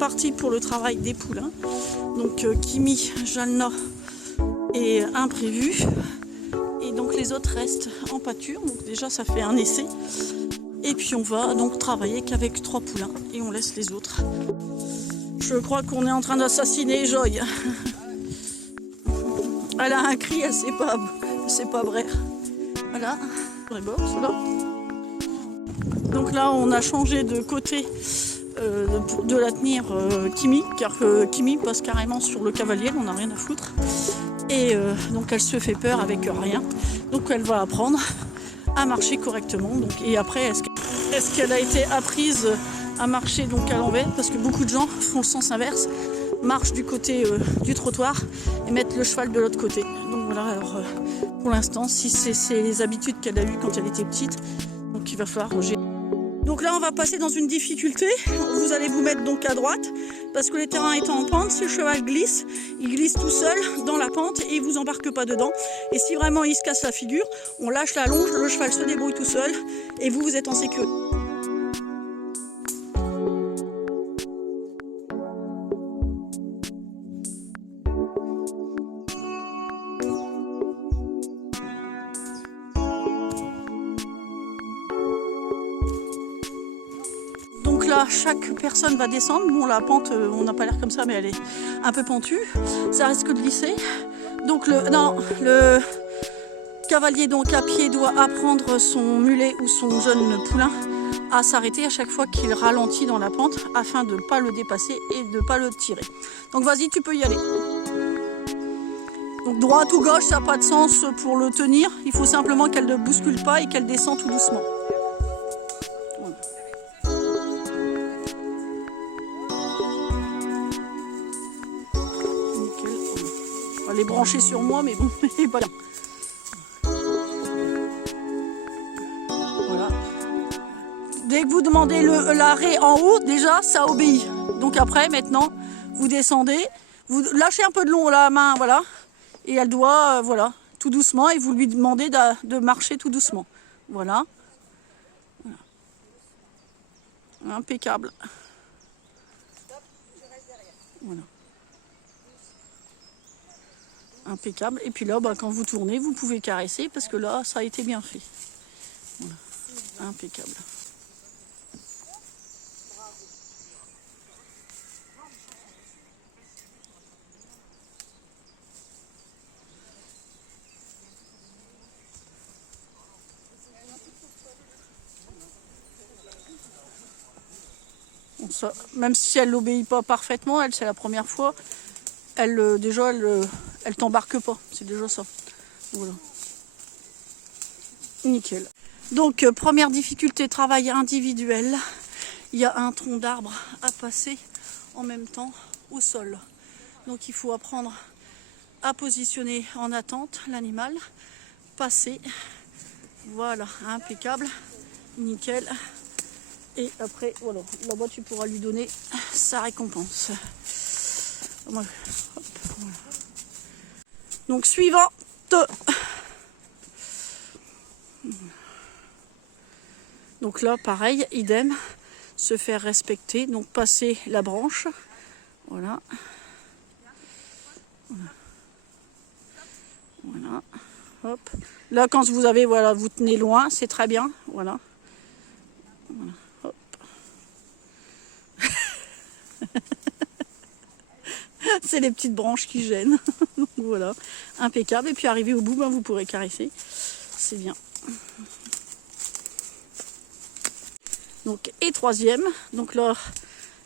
partis pour le travail des poulains. Donc Kimi, Jalna est imprévu. Et donc les autres restent en pâture. Donc déjà ça fait un essai. Et puis on va donc travailler qu'avec 3 poulains et on laisse les autres. Je crois qu'on est en train d'assassiner Joy. Elle a un cri, elle sait pas vrai. Voilà, là. Donc là on a changé de côté de la tenir Kimi, car Kimi passe carrément sur le cavalier, on n'a rien à foutre. Et donc elle se fait peur avec rien. Donc elle va apprendre à marcher correctement. Donc, et après, est-ce qu'elle a été apprise à marcher donc à l'envers? Parce que beaucoup de gens font le sens inverse, marchent du côté du trottoir et mettent le cheval de l'autre côté. Donc voilà, alors pour l'instant, si c'est les habitudes qu'elle a eues quand elle était petite, donc il va falloir gérer. Donc là, on va passer dans une difficulté. Vous allez vous mettre donc à droite, parce que les terrains étant en pente, si le cheval glisse, il glisse tout seul dans la pente et il vous embarque pas dedans. Et si vraiment il se casse la figure, on lâche la longe, le cheval se débrouille tout seul et vous êtes en sécurité. Là, chaque personne va descendre. Bon, la pente, on n'a pas l'air comme ça, mais elle est un peu pentue. Ça risque de glisser. Donc le cavalier donc à pied doit apprendre son mulet ou son jeune poulain à s'arrêter à chaque fois qu'il ralentit dans la pente afin de ne pas le dépasser et de ne pas le tirer. Donc vas-y, tu peux y aller. Donc droite ou gauche, ça n'a pas de sens pour le tenir. Il faut simplement qu'elle ne bouscule pas et qu'elle descend tout doucement. Les brancher sur moi, mais bon, il est pas là. Voilà. Dès que vous demandez l'arrêt en haut, déjà, ça obéit. Donc après, maintenant, vous descendez, vous lâchez un peu de long la main, voilà, et elle doit, voilà, tout doucement, et vous lui demandez de marcher tout doucement. Voilà. Voilà. Impeccable. Voilà. Impeccable. Et puis là, quand vous tournez, vous pouvez caresser parce que là, ça a été bien fait. Voilà. Impeccable. Bon, ça, même si elle n'obéit pas parfaitement, elle, c'est la première fois, déjà, elle t'embarque pas, c'est déjà ça. Voilà. Nickel. Donc première difficulté, travail individuel. Il y a un tronc d'arbre à passer en même temps au sol. Donc il faut apprendre à positionner en attente l'animal, passer. Voilà, impeccable, nickel. Et après, voilà, là-bas tu pourras lui donner sa récompense. Voilà. Hop, voilà. Donc suivante. Donc là pareil, idem, se faire respecter, donc passer la branche. Voilà. Voilà. Hop. Là quand vous avez, voilà, vous tenez loin, c'est très bien. Voilà. Voilà. Hop. C'est les petites branches qui gênent. Voilà, impeccable. Et puis arrivé au bout, vous pourrez caresser. C'est bien. Donc, et troisième, donc là,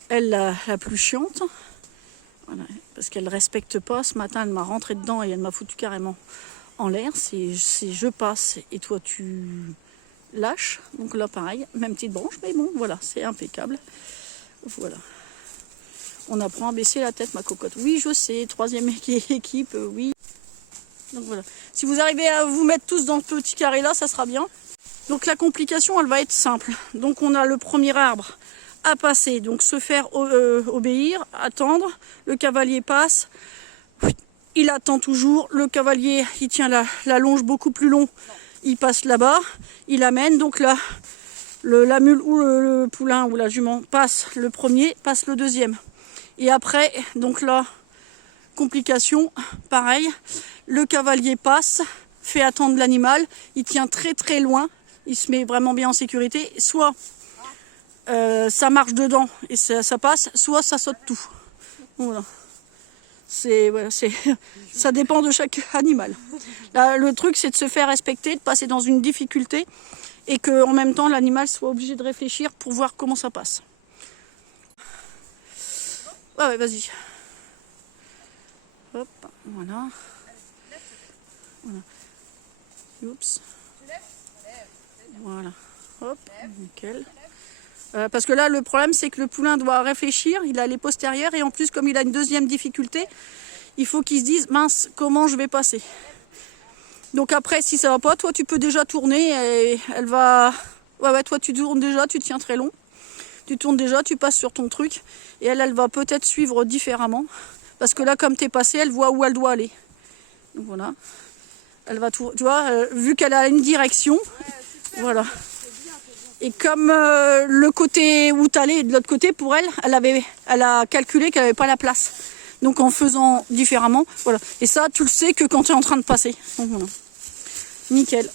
elle la plus chiante. Voilà, parce qu'elle ne respecte pas. Ce matin, elle m'a rentré dedans et elle m'a foutu carrément en l'air. C'est je passe et toi tu lâches. Donc là, pareil, même petite branche, mais bon, voilà, c'est impeccable. Voilà. On apprend à baisser la tête, ma cocotte. Oui, je sais, troisième équipe, oui. Donc voilà. Si vous arrivez à vous mettre tous dans ce petit carré-là, ça sera bien. Donc la complication, elle va être simple. Donc on a le premier arbre à passer, donc se faire obéir, attendre. Le cavalier passe, il attend toujours. Le cavalier, il tient la longe beaucoup plus long. Il passe là-bas, il amène. Donc là, la mule ou le poulain ou la jument passe le premier, passe le deuxième. Et après, donc là, complication, pareil, le cavalier passe, fait attendre l'animal, il tient très très loin, il se met vraiment bien en sécurité, soit ça marche dedans et ça passe, soit ça saute tout. Voilà. Voilà, ça dépend de chaque animal. Là, le truc, c'est de se faire respecter, de passer dans une difficulté et qu'en même temps, l'animal soit obligé de réfléchir pour voir comment ça passe. Ouais, vas-y. Hop, voilà. Voilà. Oups. Voilà. Hop, nickel. Parce que là, le problème, c'est que le poulain doit réfléchir, il a les postérieurs, et en plus, comme il a une deuxième difficulté, il faut qu'il se dise, mince, comment je vais passer? Donc après, si ça va pas, toi, tu peux déjà tourner, et elle va... Ouais, toi, tu tournes déjà, tu tiens très long. Tu tournes déjà, tu passes sur ton truc, et elle va peut-être suivre différemment. Parce que là, comme tu es passé, elle voit où elle doit aller. Donc voilà. Elle va tout... Tu vois, vu qu'elle a une direction, voilà. Et comme le côté où tu allais de l'autre côté, pour elle, elle a calculé qu'elle n'avait pas la place. Donc en faisant différemment, voilà. Et ça, tu le sais que quand tu es en train de passer. Donc voilà. Nickel.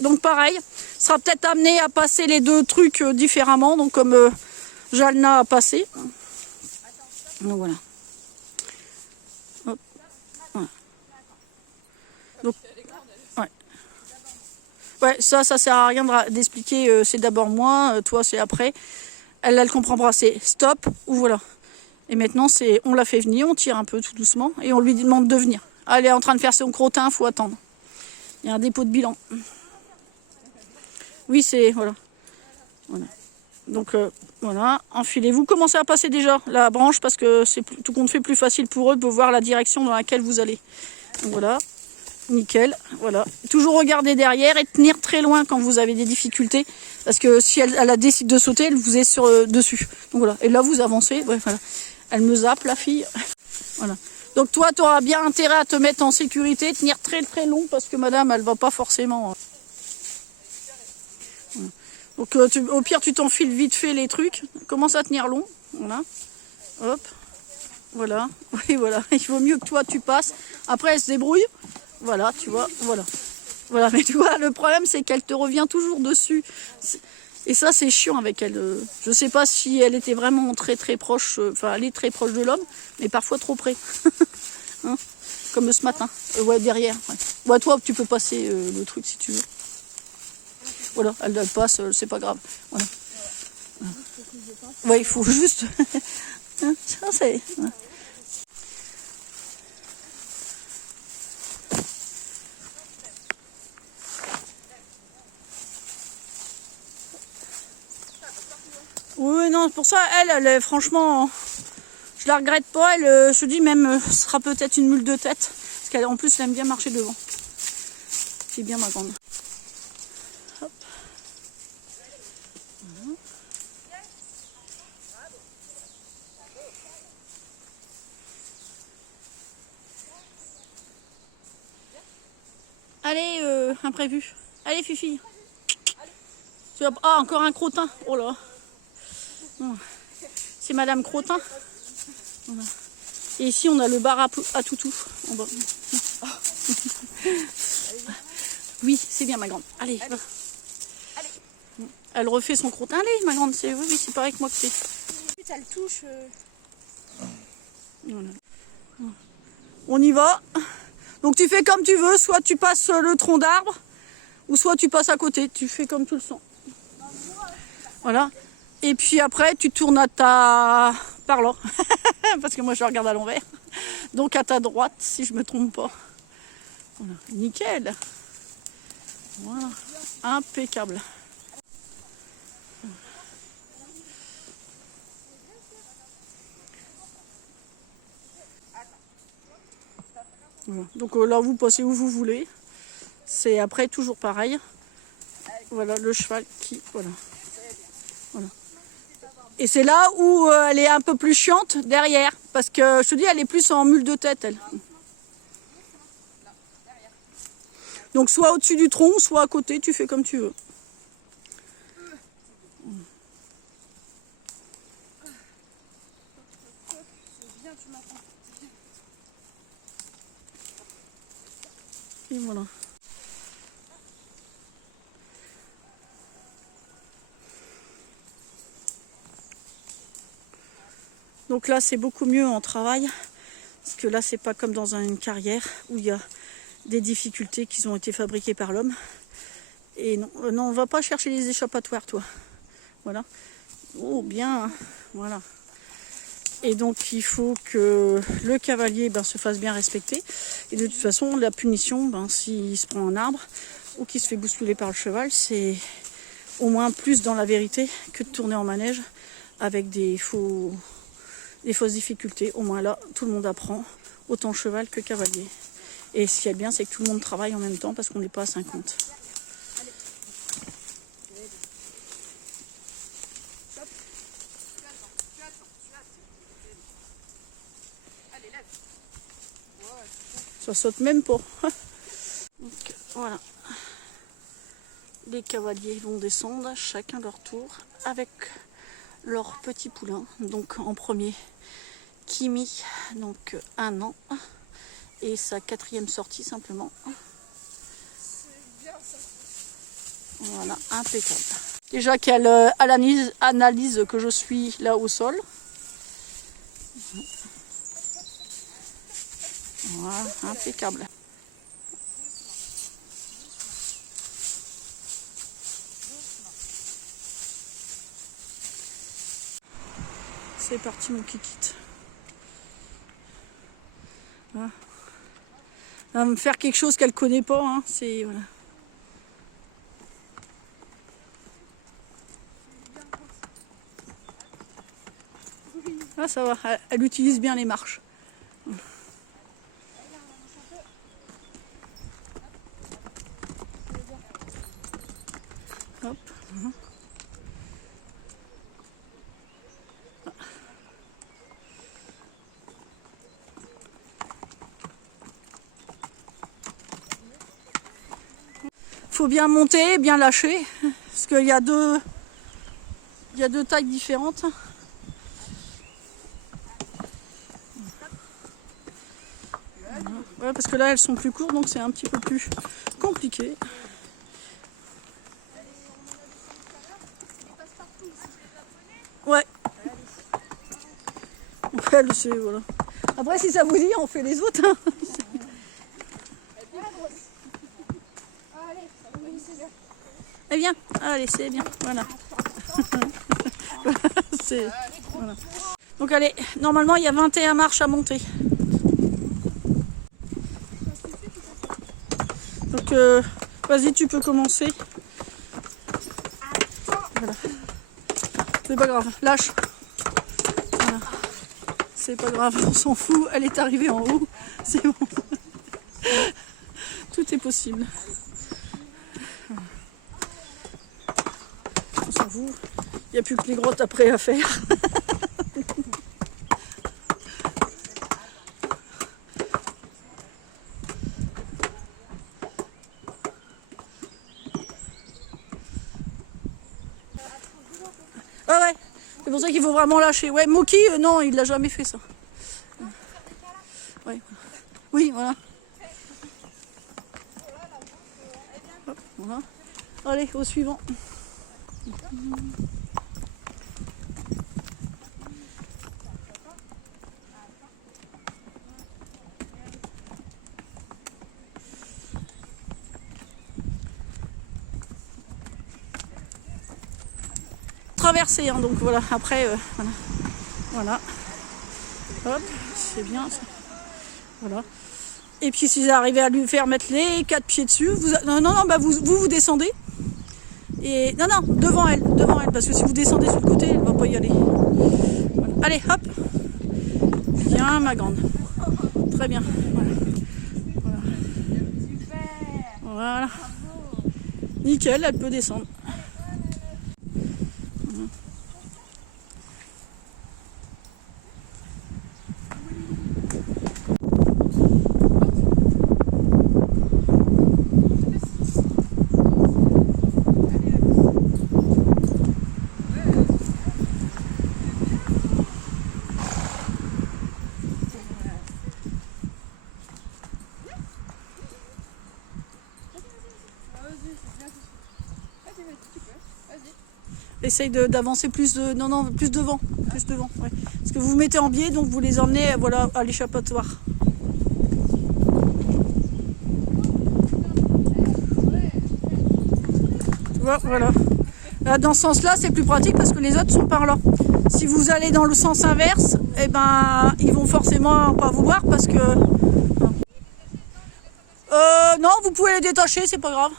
Donc pareil, sera peut-être amené à passer les deux trucs différemment, donc comme Jalna a passé. Donc voilà. Hop. Voilà. Donc, ouais, ça sert à rien d'expliquer, c'est d'abord moi, toi c'est après. Elle comprendra, c'est stop ou voilà. Et maintenant on la fait venir, on tire un peu tout doucement et on lui demande de venir. Ah, elle est en train de faire son crottin, faut attendre. Il y a un dépôt de bilan. Oui, c'est voilà. Donc voilà, enfilez-vous. Commencez à passer déjà la branche parce que c'est tout compte fait plus facile pour eux de voir la direction dans laquelle vous allez. Donc voilà. Nickel, voilà. Toujours regarder derrière et tenir très loin quand vous avez des difficultés. Parce que si elle décide de sauter, elle vous est dessus. Donc voilà. Et là, vous avancez. Ouais, voilà. Elle me zappe, la fille. Voilà. Donc toi, tu auras bien intérêt à te mettre en sécurité, tenir très très long parce que madame, elle va pas forcément... Voilà. Donc au pire, tu t'enfiles vite fait les trucs. Commence à tenir long. Voilà. Hop. Voilà. Oui, voilà. Il vaut mieux que toi, tu passes. Après, elle se débrouille. Voilà, tu vois, voilà. Voilà, mais tu vois, le problème, c'est qu'elle te revient toujours dessus. Et ça, c'est chiant avec elle. Je sais pas si elle était vraiment très très proche, enfin, elle est très proche de l'homme, mais parfois trop près. Hein, comme ce matin. Ouais, derrière. Ouais. Ouais, toi, tu peux passer le truc si tu veux. Voilà, elle passe, c'est pas grave. Voilà. Ouais, il faut juste... Hein, ça, c'est... Ouais. Oui, non, pour ça, elle est franchement, je la regrette pas. Elle, je te dis même, ce sera peut-être une mule de tête. Parce qu'en plus, elle aime bien marcher devant. C'est bien ma grande. Hop. Allez, imprévu. Allez, Fifi. Ah, encore un crottin. Oh là. C'est Madame Crottin. Voilà. Et ici, on a le bar à toutou en bas. Oui, c'est bien, ma grande. Allez, va. Elle refait son crottin. Allez, ma grande. Oui, c'est pareil que moi que c'est. Elle touche. Voilà. On y va. Donc, tu fais comme tu veux. Soit tu passes le tronc d'arbre, ou soit tu passes à côté. Tu fais comme tu le sens. Voilà. Et puis après, tu tournes à par là. Parce que moi, je regarde à l'envers. Donc à ta droite, si je me trompe pas. Voilà. Nickel. Voilà. Impeccable. Voilà. Donc là, vous passez où vous voulez. C'est après toujours pareil. Voilà, le cheval qui... Voilà. Voilà. Et c'est là où elle est un peu plus chiante, derrière. Parce que, je te dis, elle est plus en mule de tête, elle. Donc, soit au-dessus du tronc, soit à côté, tu fais comme tu veux. Et voilà. Donc là c'est beaucoup mieux en travail, parce que là c'est pas comme dans une carrière où il y a des difficultés qui ont été fabriquées par l'homme. Et non, on va pas chercher les échappatoires, toi. Voilà. Oh bien, voilà. Et donc il faut que le cavalier se fasse bien respecter. Et de toute façon, la punition, s'il se prend un arbre ou qu'il se fait bousculer par le cheval, c'est au moins plus dans la vérité que de tourner en manège avec des fausses difficultés. Au moins là, tout le monde apprend, autant cheval que cavalier. Et ce qui est bien, c'est que tout le monde travaille en même temps parce qu'on n'est pas à 50. Ça saute même pas. Donc, voilà. Les cavaliers vont descendre chacun leur tour avec leur petit poulain. Donc en premier, Kimi, donc 1 an. Et sa 4e sortie simplement. Voilà, impeccable. Déjà qu'elle analyse que je suis là au sol. Voilà, impeccable. C'est parti mon kikit. Voilà. Elle va me faire quelque chose qu'elle connaît pas, hein. C'est voilà. Ah ça va, elle utilise bien les marches. Hop. Faut bien monter, bien lâcher, parce qu'il y a deux tailles différentes. Ouais, parce que là elles sont plus courtes, donc c'est un petit peu plus compliqué. Ouais. Elle, c'est voilà. Après si ça vous dit, on fait les autres. Hein. Eh bien, allez, c'est bien, voilà. Voilà. Donc allez, normalement il y a 21 marches à monter. Donc vas-y, tu peux commencer. Voilà. C'est pas grave, lâche. Voilà. C'est pas grave, on s'en fout, elle est arrivée en haut, c'est bon. Tout est possible. On s'en fout, il n'y a plus que les grottes après à faire. Ah ouais, c'est pour ça qu'il faut vraiment lâcher. Ouais, Moki, non, il l'a jamais fait ça. Ouais. Oui, voilà. Hop, voilà. Allez, au suivant. Traverser, hein, donc voilà, après, voilà. Hop, c'est bien ça. Voilà. Et puis si vous arrivez à lui faire mettre les 4 pieds dessus, non, vous descendez. Et non, devant elle, parce que si vous descendez sur le côté, elle ne va pas y aller. Voilà. Allez, hop. Bien, ma grande. Très bien. Voilà. Voilà. Nickel, elle peut descendre. Essaye d'avancer plus plus devant. Ouais. Parce que vous vous mettez en biais, donc vous les emmenez voilà, à l'échappatoire. Tu vois, voilà. Là, dans ce sens-là, c'est plus pratique parce que les autres sont par là. Si vous allez dans le sens inverse, eh ben, ils vont forcément pas vouloir parce que... non, vous pouvez les détacher, c'est pas grave.